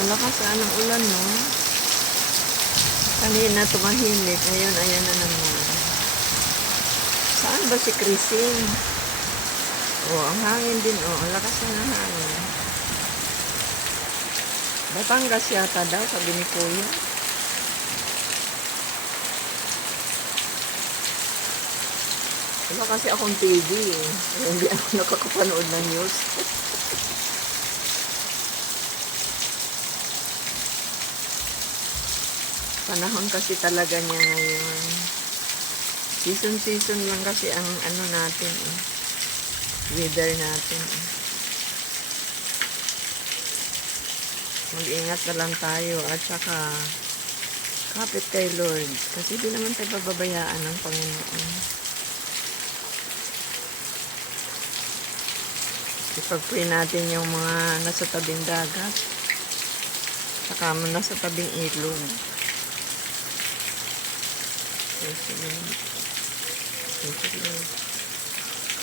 Ang lakas ng ulan, no? Kanina tumahimik. Ngayon, ayan na naman. Saan ba si Chrisine? Oh, ang hangin din, oh. Ang lakas na ng hangin. Batangas yata daw, sabi ni Kuya. Wala kasi akong TV, eh. Hindi ako nakakapanood ng news. Panahon kasi talaga niya ngayon. Season lang kasi ang ano natin, eh. Weather natin, eh. Mag-ingat na lang tayo at saka kapit kay Lord. Kasi di naman tayo pababayaan ng Panginoon. Ipag-pray natin yung mga nasa tabing dagat. Saka nasa tabing ilog. Praise the Lord. Praise the Lord.